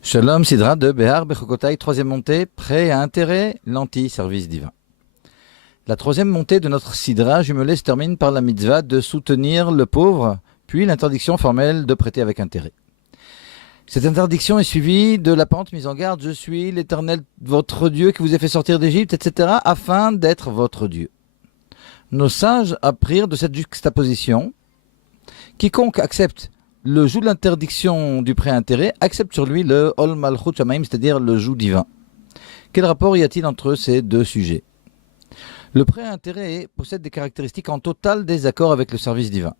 Shalom, Sidra de Behar Bechokotai, troisième montée, prêt à intérêt, l'anti-service divin. La troisième montée de notre Sidra jumelée se termine par la mitzvah de soutenir le pauvre, puis l'interdiction formelle de prêter avec intérêt. Cette interdiction est suivie de la pente mise en garde « Je suis l'Éternel votre Dieu qui vous a fait sortir d'Égypte », etc., afin d'être votre Dieu. Nos sages apprirent de cette juxtaposition « Quiconque accepte le joug de l'interdiction du prêt-intérêt accepte sur lui le Ol Malchut Shamaim, c'est-à-dire le joug divin. » Quel rapport y a-t-il entre ces deux sujets? Le prêt-intérêt possède des caractéristiques en total désaccord avec le service divin.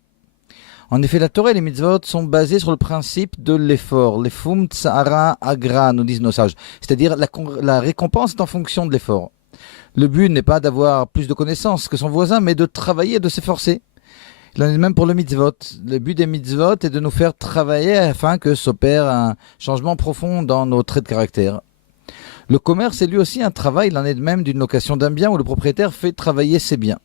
En effet, la Torah et les mitzvot sont basés sur le principe de l'effort. L'efum tsara agra, nous disent nos sages. C'est-à-dire la récompense est en fonction de l'effort. Le but n'est pas d'avoir plus de connaissances que son voisin, mais de travailler et de s'efforcer. Il en est de même pour le mitzvot. Le but des mitzvot est de nous faire travailler afin que s'opère un changement profond dans nos traits de caractère. Le commerce est lui aussi un travail. Il en est de même d'une location d'un bien où le propriétaire fait travailler ses biens.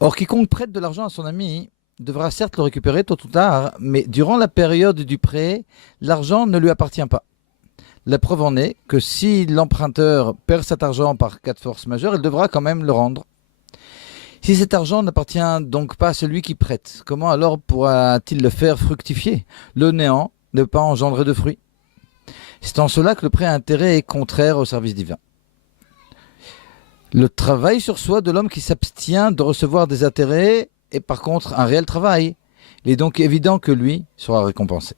Or, quiconque prête de l'argent à son ami devra certes le récupérer tôt ou tard, mais durant la période du prêt, l'argent ne lui appartient pas. La preuve en est que si l'emprunteur perd cet argent par cas de force majeure, il devra quand même le rendre. Si cet argent n'appartient donc pas à celui qui prête, comment alors pourra-t-il le faire fructifier? Le néant ne peut pas engendrer de fruits. C'est en cela que le prêt-intérêt est contraire au service divin. Le travail sur soi de l'homme qui s'abstient de recevoir des intérêts est par contre un réel travail. Il est donc évident que lui sera récompensé.